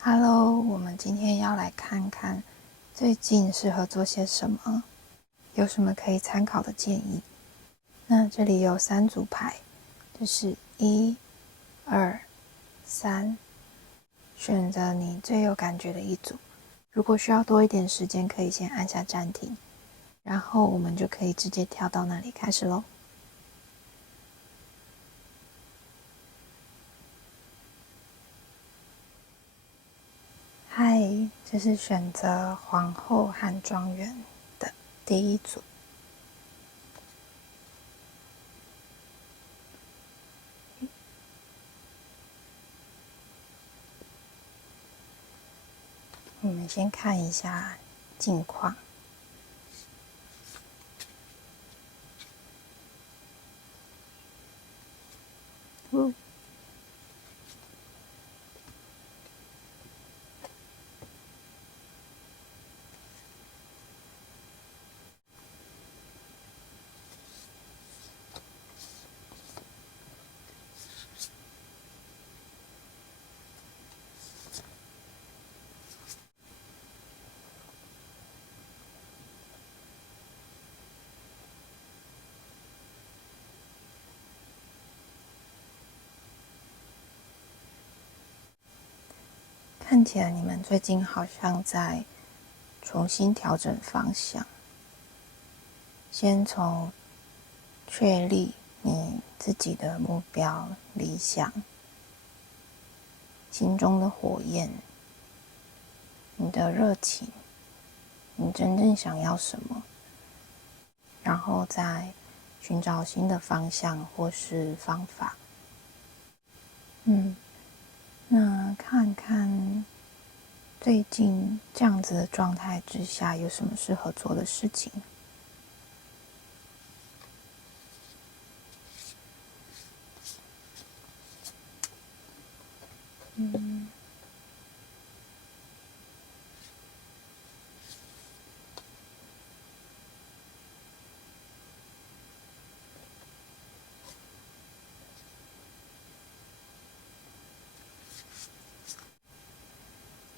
Hello，我们今天要来看看最近适合做些什么，有什么可以参考的建议。那这里有3组牌，就是1、2、3，选择你最有感觉的一组。如果需要多一点时间，可以先按下暂停，然后我们就可以直接跳到那里开始咯。嗨，这是选择皇后和庄园的第一组。我们先看一下近况。看起来你们最近好像在重新调整方向，先从确立你自己的目标、理想、心中的火焰、你的热情，你真正想要什么，然后再寻找新的方向或是方法。那看看最近这样子的状态之下，有什么适合做的事情？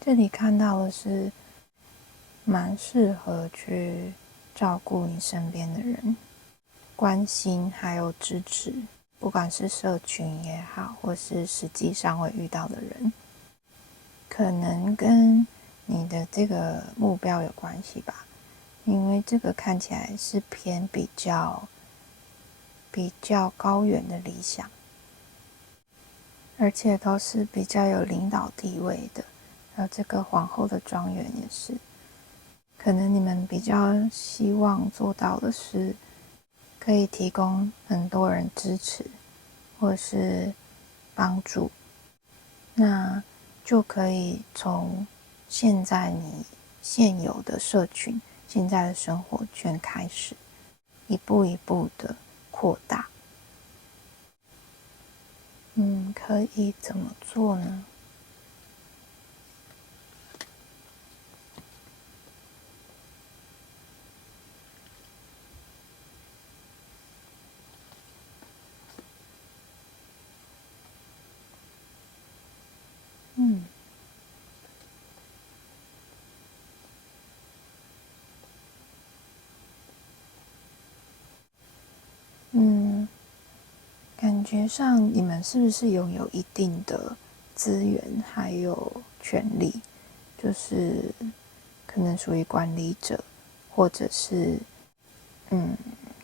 这里看到的是蛮适合去照顾你身边的人，关心还有支持，不管是社群也好，或是实际上会遇到的人，可能跟你的这个目标有关系吧。因为这个看起来是偏比较高远的理想，而且都是比较有领导地位的。还有这个皇后的庄园也是，可能你们比较希望做到的是，可以提供很多人支持，或是帮助，那就可以从现在你现有的社群、现在的生活圈开始，一步一步的扩大。可以怎么做呢？感觉上你们是不是拥有一定的资源还有权利，就是可能属于管理者，或者是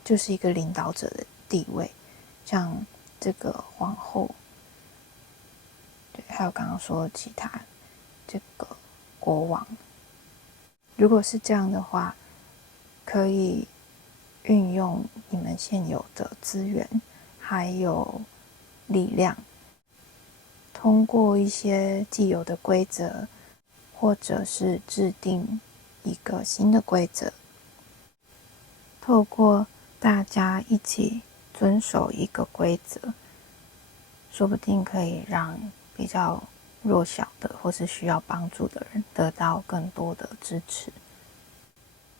就是一个领导者的地位，像这个皇后，对，还有刚刚说的其他这个国王。如果是这样的话，可以运用你们现有的资源还有力量，通过一些既有的规则，或者是制定一个新的规则，透过大家一起遵守一个规则，说不定可以让比较弱小的或是需要帮助的人得到更多的支持。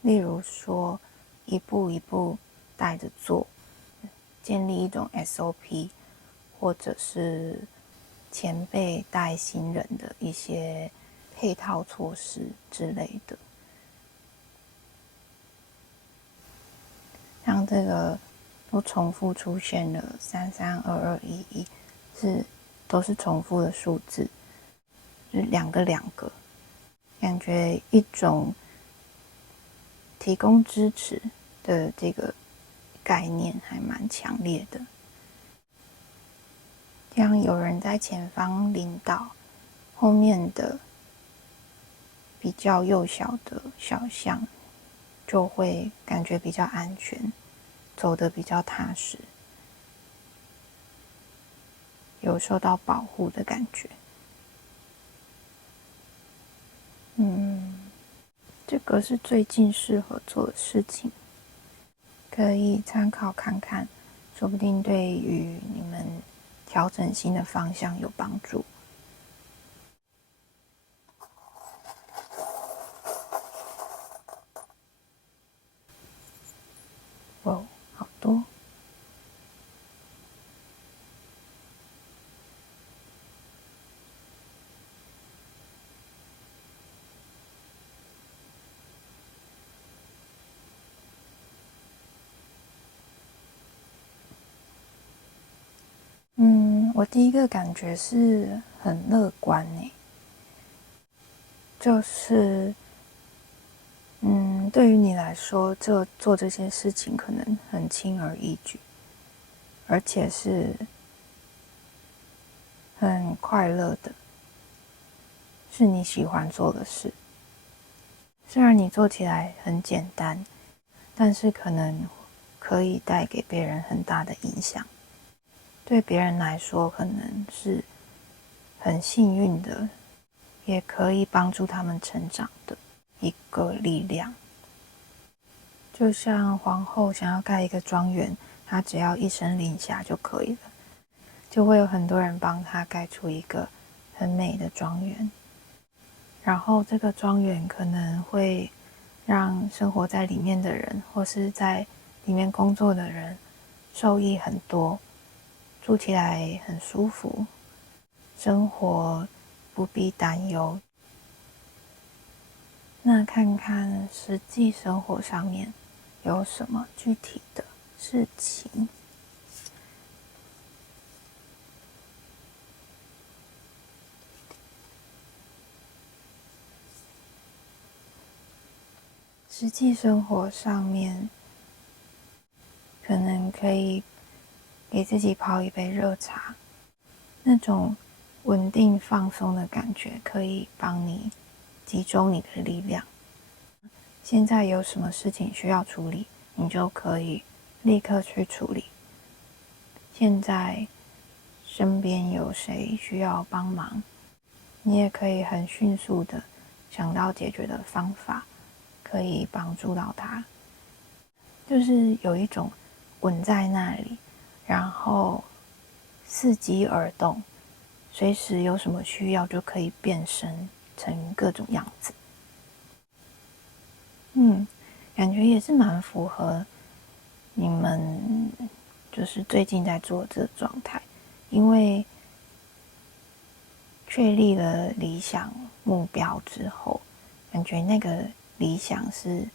例如说，一步一步带着做，建立一种 SOP， 或者是前辈带新人的一些配套措施之类的。像这个都重复出现了332211，都是重复的数字，就是两个，感觉一种提供支持的这个概念还蛮强烈的。这样有人在前方领导，后面的比较幼小的小象就会感觉比较安全，走得比较踏实，有受到保护的感觉。这个是最近适合做的事情，可以参考看看，说不定对于你们调整新的方向有帮助。哇，好多！我第一个感觉是很乐观耶，就是对于你来说，做这些事情可能很轻而易举，而且是很快乐的，是你喜欢做的事。虽然你做起来很简单，但是可能可以带给别人很大的影响。对别人来说，可能是很幸运的，也可以帮助他们成长的一个力量。就像皇后想要盖一个庄园，她只要一声令下就可以了，就会有很多人帮她盖出一个很美的庄园。然后这个庄园可能会让生活在里面的人，或是在里面工作的人受益很多，住起来很舒服，生活不必担忧。那看看实际生活上面有什么具体的事情。实际生活上面，可能可以给自己泡一杯热茶，那种稳定放松的感觉可以帮你集中你的力量。现在有什么事情需要处理，你就可以立刻去处理。现在身边有谁需要帮忙，你也可以很迅速的想到解决的方法，可以帮助到他。就是有一种稳在那里，然后伺机而动，随时有什么需要就可以变身成各种样子。感觉也是蛮符合你们就是最近在做这个状态，因为确立了理想目标之后，感觉那个理想是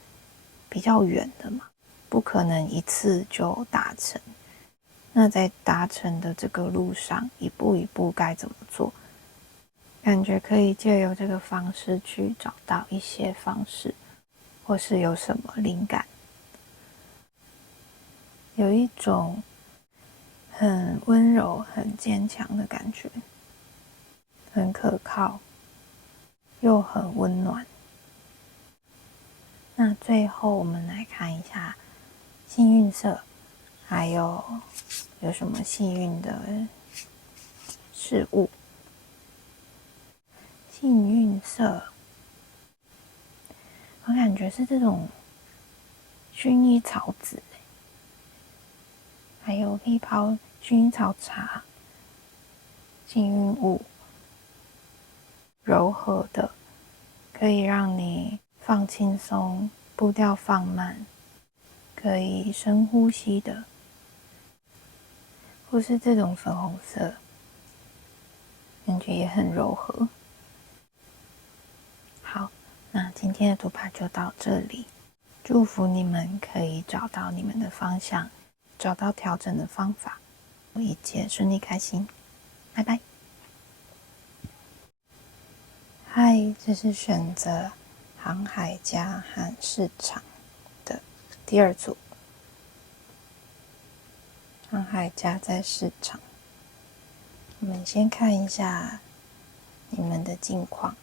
比较远的嘛，不可能一次就达成。那在达成的这个路上，一步一步该怎么做？感觉可以借由这个方式去找到一些方式，或是有什么灵感，有一种很温柔、很坚强的感觉，很可靠，又很温暖。那最后我们来看一下幸运色，还有什么幸运的事物。幸运色，我感觉是这种薰衣草籽，还有可以泡薰衣草茶。幸运物，柔和的，可以让你放轻松，步调放慢，可以深呼吸的，或是这种粉红色，感觉也很柔和。那今天的读牌就到这里，祝福你们可以找到你们的方向，找到调整的方法，一切顺利开心。拜拜。嗨，这是选择航海家和市场的第二组。航海家在市场，我们先看一下你们的近况。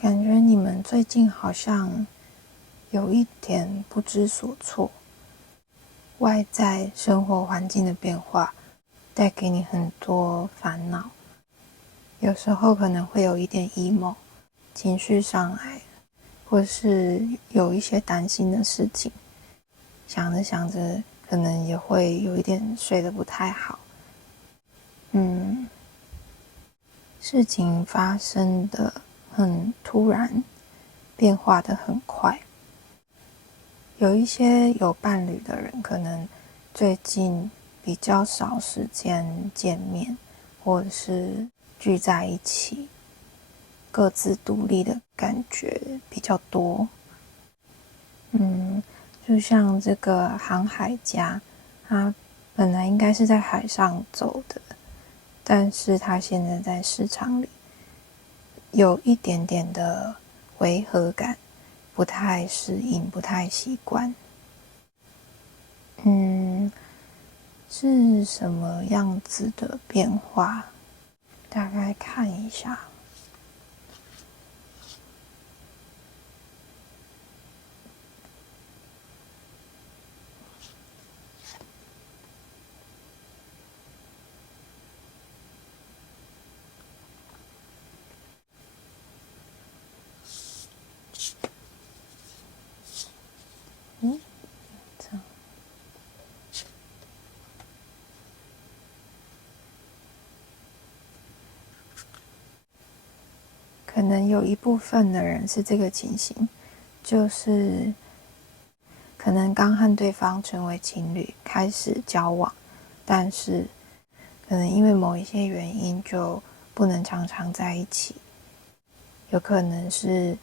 感觉你们最近好像有一点不知所措，外在生活环境的变化带给你很多烦恼，有时候可能会有一点 emo， 情绪上来，或是有一些担心的事情，想着想着可能也会有一点睡得不太好。事情发生的很突然，变化的很快。有一些有伴侣的人，可能最近比较少时间见面，或者是聚在一起，各自独立的感觉比较多。就像这个航海家，他本来应该是在海上走的，但是他现在在市场里有一点点的违和感，不太适应，不太习惯。是什么样子的变化？大概看一下。这样。可能有一部分的人是这个情形，就是可能刚和对方成为情侣，开始交往，但是可能因为某一些原因就不能常常在一起。有可能是，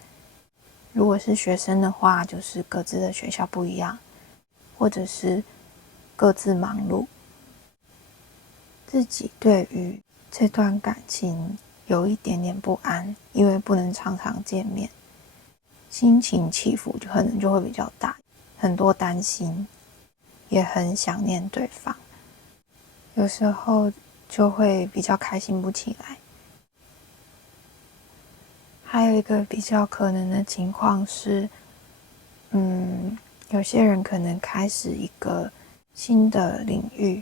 如果是学生的话，就是各自的学校不一样，或者是各自忙碌，自己对于这段感情有一点点不安，因为不能常常见面，心情起伏可能就会比较大，很多担心，也很想念对方，有时候就会比较开心不起来。还有一个比较可能的情况是，有些人可能开始一个新的领域、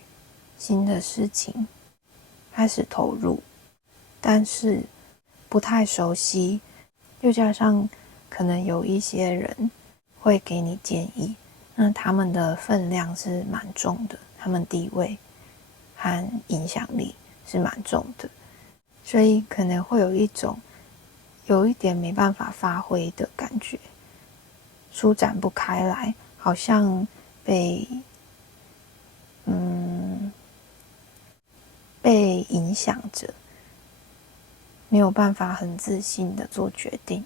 新的事情，开始投入，但是不太熟悉，又加上可能有一些人会给你建议，那他们的分量是蛮重的，他们地位和影响力是蛮重的，所以可能会有一点没办法发挥的感觉，舒展不开来，好像被影响着，没有办法很自信的做决定。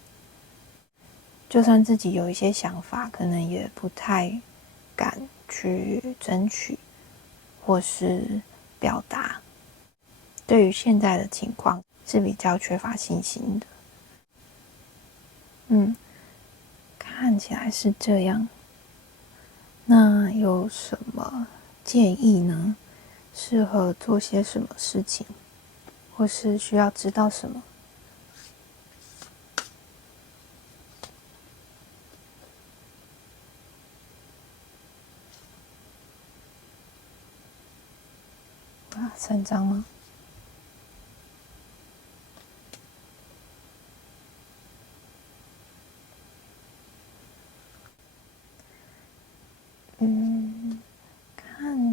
就算自己有一些想法，可能也不太敢去争取或是表达。对于现在的情况是比较缺乏信心的。看起来是这样。那有什么建议呢？适合做些什么事情，或是需要知道什么？3张吗？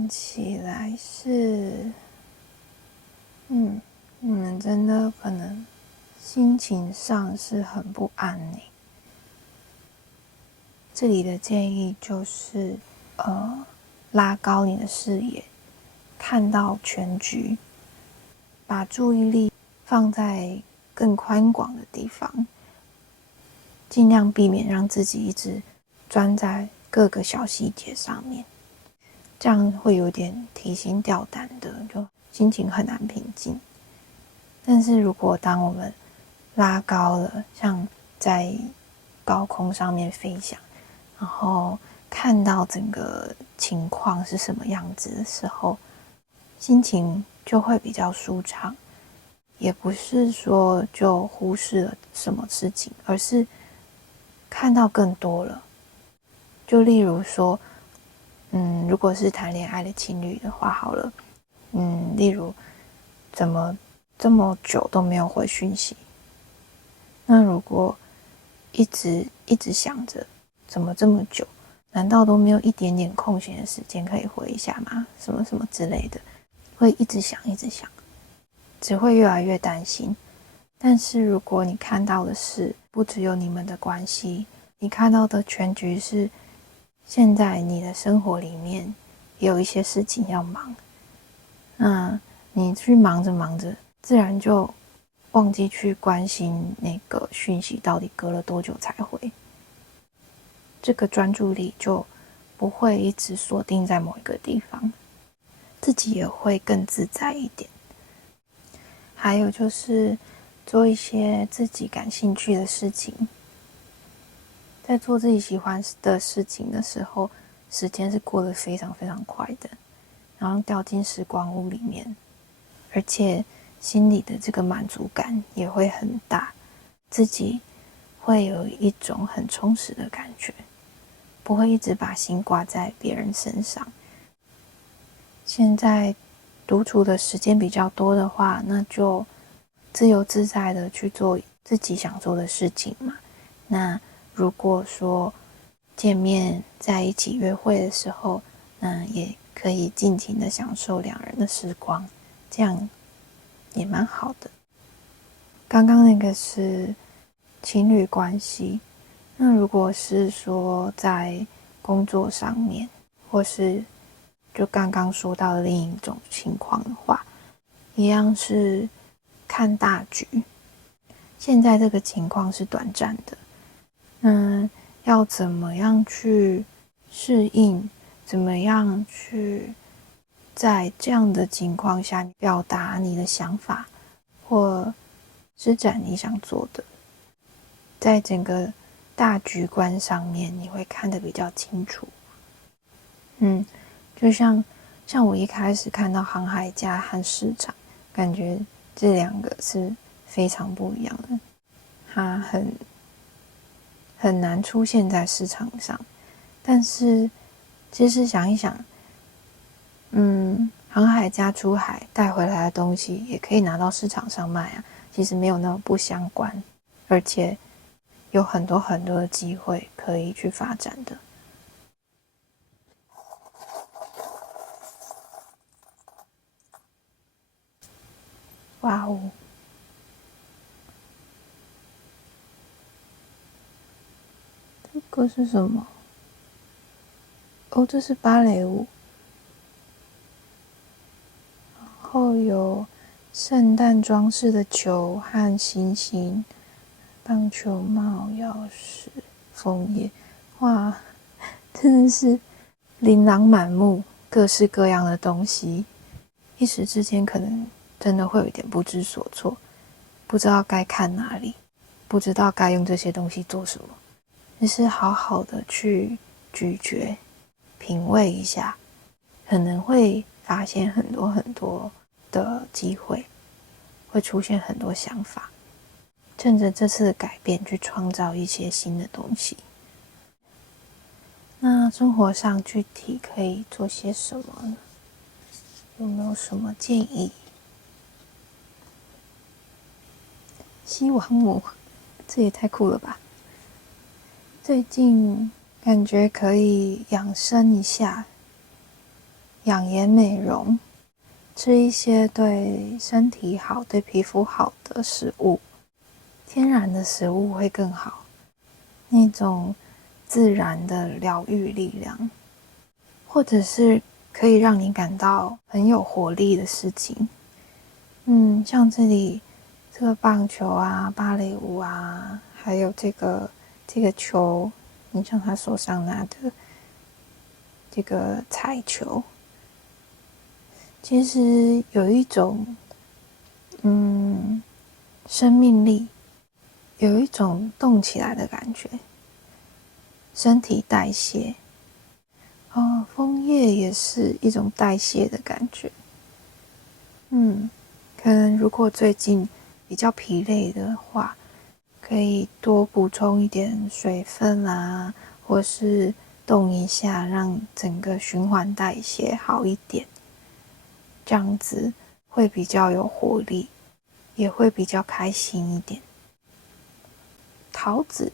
看起来是，你们真的可能心情上是很不安呢。这里的建议就是，拉高你的视野，看到全局，把注意力放在更宽广的地方，尽量避免让自己一直钻在各个小细节上面，这样会有点提心吊胆的，就心情很难平静。但是如果当我们拉高了，像在高空上面飞翔，然后看到整个情况是什么样子的时候，心情就会比较舒畅，也不是说就忽视了什么事情，而是看到更多了。就例如说，如果是谈恋爱的情侣的话，好了，例如怎么这么久都没有回讯息？那如果一直想着怎么这么久，难道都没有一点点空闲的时间可以回一下吗？什么什么之类的，会一直想，只会越来越担心。但是如果你看到的是不只有你们的关系，你看到的全局是现在你的生活里面也有一些事情要忙，那你去忙着，自然就忘记去关心那个讯息到底隔了多久才回，这个专注力就不会一直锁定在某一个地方，自己也会更自在一点。还有就是做一些自己感兴趣的事情，在做自己喜欢的事情的时候，时间是过得非常非常快的，然后掉进时光屋里面，而且心里的这个满足感也会很大，自己会有一种很充实的感觉，不会一直把心挂在别人身上。现在独处的时间比较多的话，那就自由自在的去做自己想做的事情嘛。那如果说见面在一起约会的时候，也可以尽情的享受两人的时光，这样也蛮好的。刚刚那个是情侣关系，那如果是说在工作上面，或是就刚刚说到的另一种情况的话，一样是看大局。现在这个情况是短暂的，要怎么样去适应，怎么样去在这样的情况下表达你的想法，或施展你想做的，在整个大局观上面你会看得比较清楚。就像我一开始看到航海家和市场，感觉这两个是非常不一样的，它很难出现在市场上。但是其实想一想，航海家出海带回来的东西也可以拿到市场上卖啊，其实没有那么不相关，而且有很多很多的机会可以去发展的。哇哦！这个是什么？哦，这是芭蕾舞。然后有圣诞装饰的球和星星，棒球帽、钥匙、枫叶，哇，真的是琳琅满目，各式各样的东西，一时之间可能真的会有一点不知所措，不知道该看哪里，不知道该用这些东西做什么。就是好好的去咀嚼、品味一下，可能会发现很多很多的机会，会出现很多想法，趁着这次的改变去创造一些新的东西。那生活上具体可以做些什么呢？有没有什么建议？西王母，这也太酷了吧！最近感觉可以养生一下，养颜美容，吃一些对身体好、对皮肤好的食物，天然的食物会更好，那种自然的疗愈力量，或者是可以让你感到很有活力的事情。像这里这个棒球啊、芭蕾舞啊，还有这个球，你像他手上拿的这个彩球，其实有一种生命力，有一种动起来的感觉，身体代谢。枫叶也是一种代谢的感觉。可能如果最近比较疲累的话，可以多补充一点水分啊，或是动一下，让整个循环代谢好一点，这样子会比较有活力，也会比较开心一点。桃子、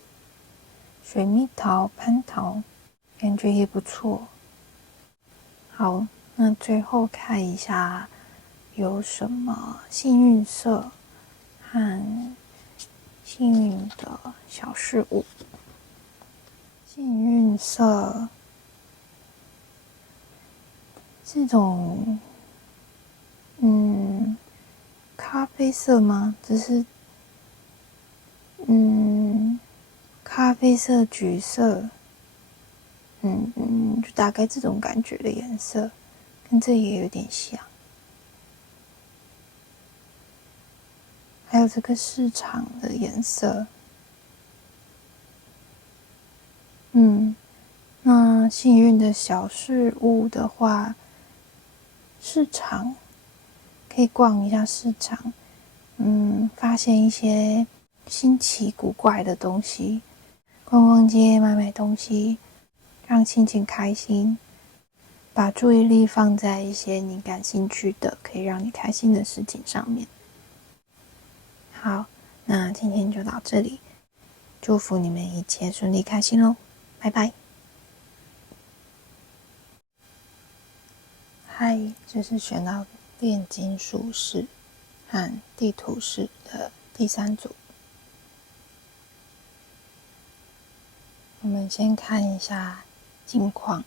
水蜜桃、蟠桃，感觉也不错。好，那最后看一下有什么幸运色和幸运的小事物。幸运色这种咖啡色吗？只是咖啡色、橘色，就大概这种感觉的颜色，跟这也有点像。还有这个市场的颜色，那幸运的小事物的话，市场可以逛一下市场，发现一些新奇古怪的东西，逛逛街，买买东西，让心情开心，把注意力放在一些你感兴趣的，可以让你开心的事情上面。好，那今天就到这里，祝福你们一切顺利开心咯，拜拜。嗨，这是选到炼金术士和地图士的第3组。我们先看一下近况。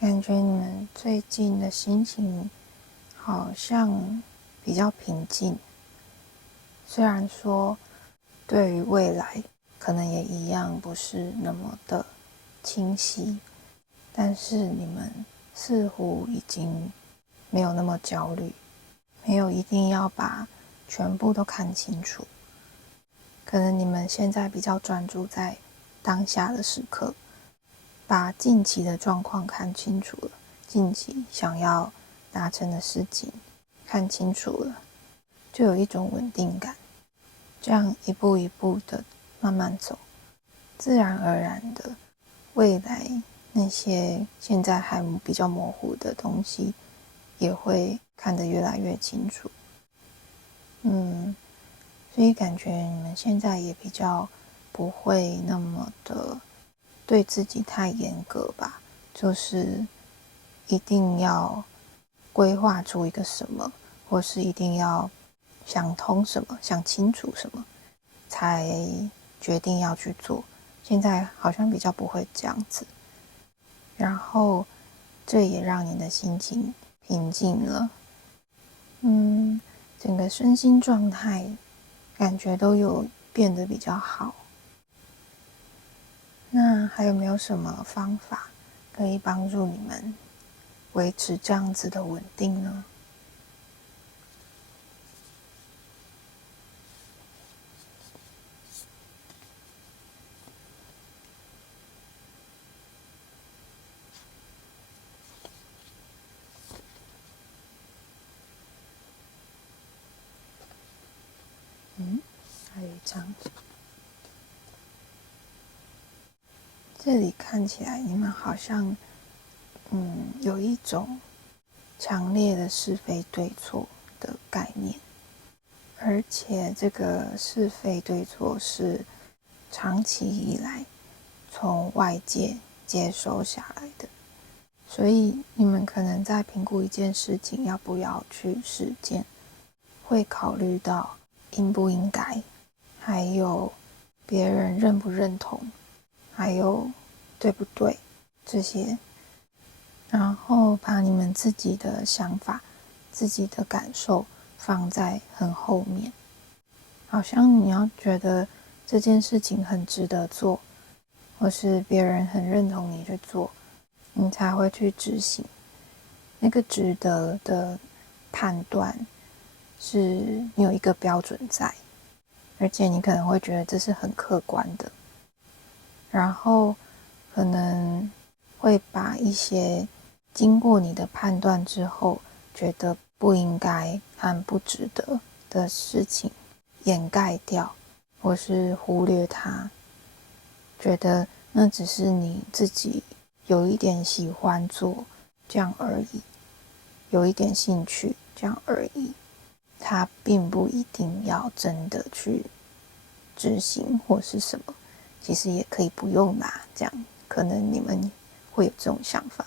感觉你们最近的心情好像比较平静，虽然说对于未来可能也一样不是那么的清晰，但是你们似乎已经没有那么焦虑，没有一定要把全部都看清楚。可能你们现在比较专注在当下的时刻，把近期的状况看清楚了，近期想要达成的事情看清楚了，就有一种稳定感。这样一步一步的慢慢走，自然而然的，未来那些现在还比较模糊的东西，也会看得越来越清楚。所以感觉你们现在也比较不会那么的对自己太严格吧，就是一定要规划出一个什么，或是一定要想通什么，想清楚什么，才决定要去做。现在好像比较不会这样子，然后这也让你的心情平静了。整个身心状态感觉都有变得比较好。那还有没有什么方法可以帮助你们维持这样子的稳定呢？张。这里看起来你们好像有一种强烈的是非对错的概念，而且这个是非对错是长期以来从外界接收下来的，所以你们可能在评估一件事情要不要去实践，会考虑到应不应该，还有别人认不认同，还有对不对这些，然后把你们自己的想法、自己的感受放在很后面，好像你要觉得这件事情很值得做，或是别人很认同你去做，你才会去执行。那个值得的判断是你有一个标准在，而且你可能会觉得这是很客观的，然后可能会把一些经过你的判断之后觉得不应该和不值得的事情掩盖掉，或是忽略它，觉得那只是你自己有一点喜欢做这样而已，有一点兴趣这样而已，它并不一定要真的去执行或是什么，其实也可以不用啦，这样可能你们会有这种想法，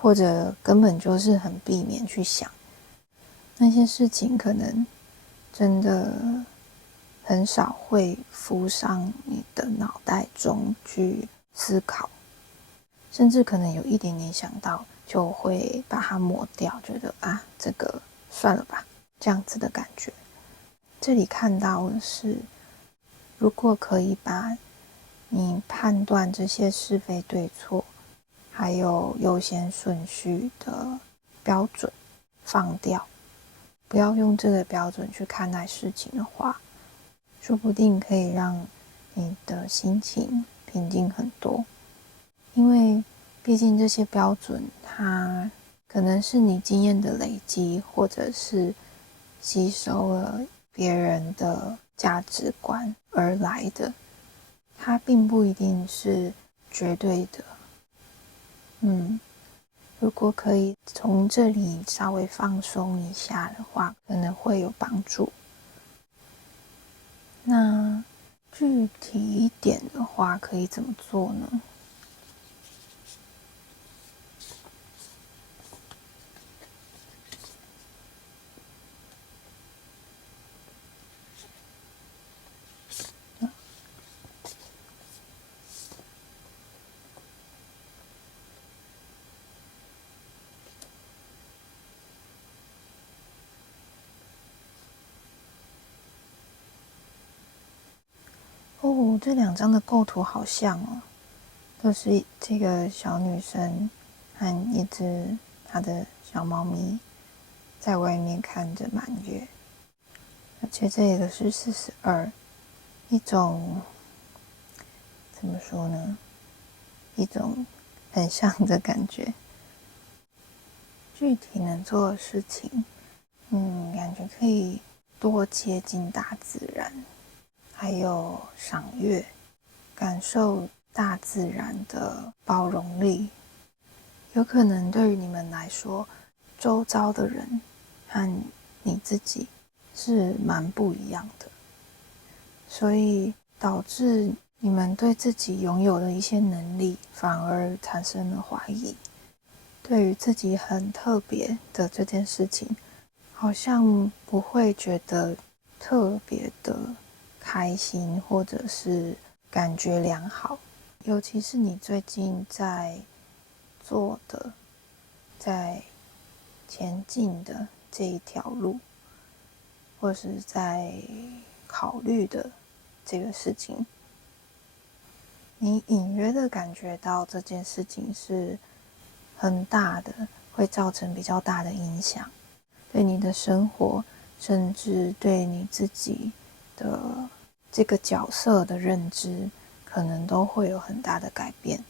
或者根本就是很避免去想那些事情，可能真的很少会浮上你的脑袋中去思考，甚至可能有一点点想到就会把它抹掉，觉得这个算了吧，这样子的感觉。这里看到的是，如果可以把你判断这些是非对错还有优先顺序的标准放掉，不要用这个标准去看待事情的话，说不定可以让你的心情平静很多。因为毕竟这些标准它可能是你经验的累积，或者是吸收了别人的价值观而来的，它并不一定是绝对的。如果可以从这里稍微放松一下的话，可能会有帮助。那具体一点的话，可以怎么做呢？哦，这两张的构图好像哦，都是这个小女生和一只她的小猫咪在外面看着满月，而且这个是42，一种怎么说呢？一种很像的感觉。具体能做的事情，感觉可以多接近大自然，还有赏月，感受大自然的包容力。有可能对于你们来说，周遭的人和你自己是蛮不一样的，所以导致你们对自己拥有的一些能力反而产生了怀疑。对于自己很特别的这件事情，好像不会觉得特别的开心，或者是感觉良好。尤其是你最近在做的、在前进的这一条路，或是在考虑的这个事情，你隐约的感觉到这件事情是很大的，会造成比较大的影响，对你的生活，甚至对你自己的这个角色的认知，可能都会有很大的改变。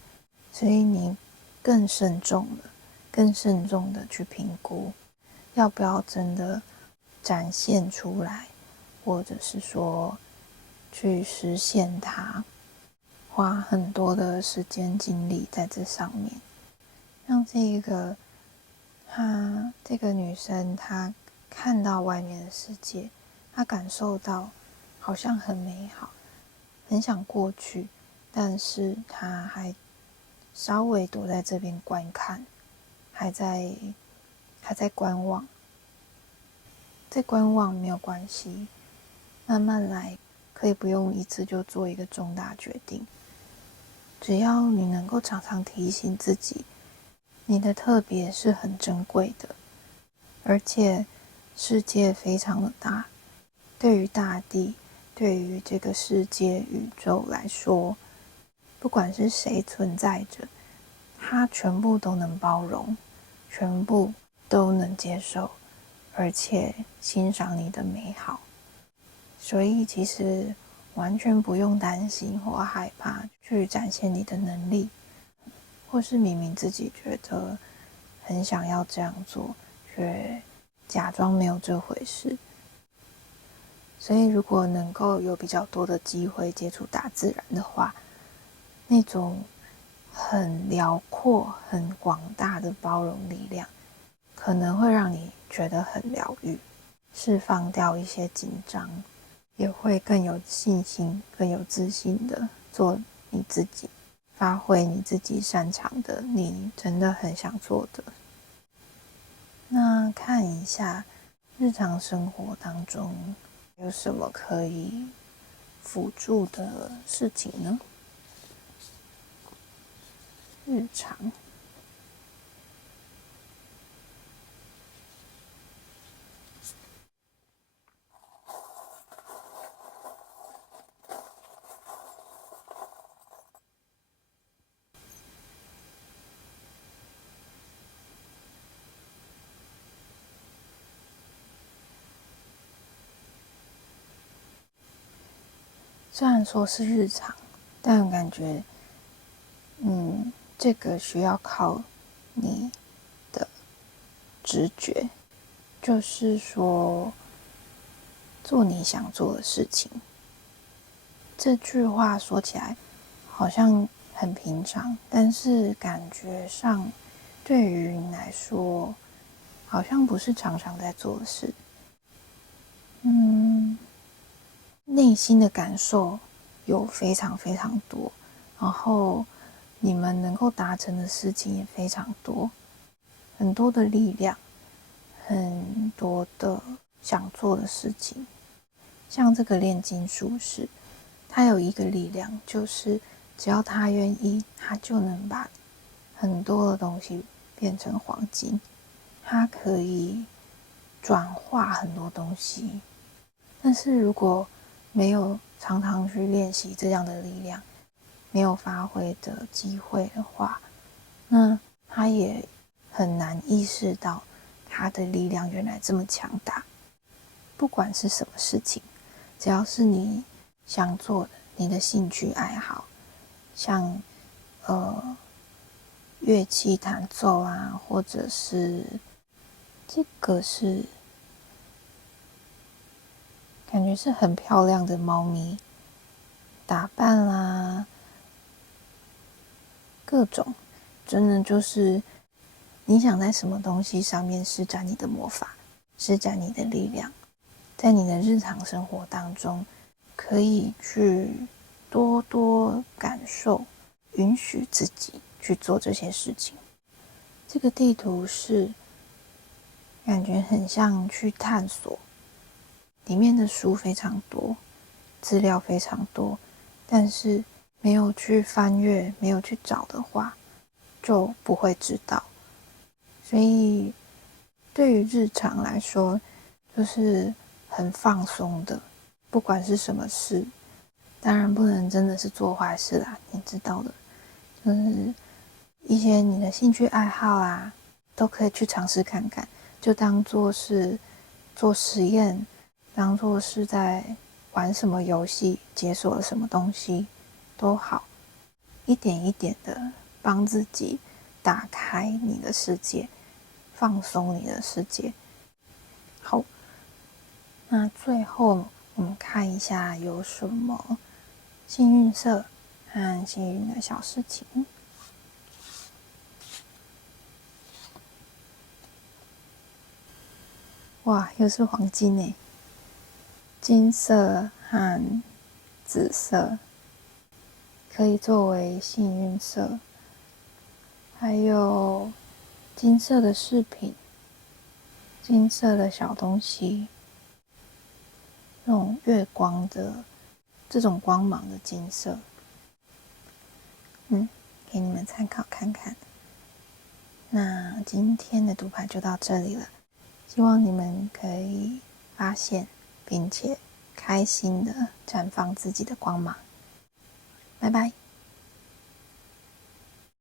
所以你更慎重的去评估，要不要真的展现出来，或者是说去实现它，花很多的时间精力在这上面。像这个女生，她看到外面的世界，她感受到好像很美好，很想过去，但是她还稍微躲在这边观看，还在观望。在观望没有关系，慢慢来，可以不用一次就做一个重大决定。只要你能够常常提醒自己，你的特别是很珍贵的，而且世界非常的大，对于大地，对于这个世界宇宙来说，不管是谁存在着，它全部都能包容，全部都能接受，而且欣赏你的美好。所以其实完全不用担心或害怕去展现你的能力，或是明明自己觉得很想要这样做，却假装没有这回事。所以如果能够有比较多的机会接触大自然的话，那种很辽阔、很广大的包容力量，可能会让你觉得很疗愈，释放掉一些紧张，也会更有信心、更有自信的做你自己，发挥你自己擅长的，你真的很想做的。那看一下日常生活当中有什么可以辅助的事情呢？日常虽然说是日常，但我感觉，这个需要靠你的直觉，就是说，做你想做的事情。这句话说起来好像很平常，但是感觉上对于你来说，好像不是常常在做的事。内心的感受有非常非常多，然后你们能够达成的事情也非常多，很多的力量，很多的想做的事情。像这个炼金术士，他有一个力量，就是只要他愿意，他就能把很多的东西变成黄金，他可以转化很多东西。但是如果没有常常去练习这样的力量，没有发挥的机会的话，那他也很难意识到他的力量原来这么强大。不管是什么事情，只要是你想做的，你的兴趣爱好，像乐器弹奏啊，或者是这个是感觉是很漂亮的猫咪打扮啦，各种，真的就是你想在什么东西上面施展你的魔法，施展你的力量，在你的日常生活当中，可以去多多感受，允许自己去做这些事情。这个地图是感觉很像去探索，里面的书非常多，资料非常多，但是没有去翻阅，没有去找的话，就不会知道。所以对于日常来说，就是很放松的，不管是什么事，当然不能真的是做坏事啦，你知道的，就是一些你的兴趣爱好啊，都可以去尝试看看，就当做是做实验，当做是在玩什么游戏，解锁了什么东西都好，一点一点的帮自己打开你的世界，放松你的世界。好，那最后我我们看一下有什么幸运色和幸运的小事情。哇，又是黄金耶！金色和紫色可以作为幸运色，还有金色的饰品、金色的小东西，那种月光的这种光芒的金色，给你们参考看看。那今天的读牌就到这里了，希望你们可以发现并且开心的绽放自己的光芒。拜拜。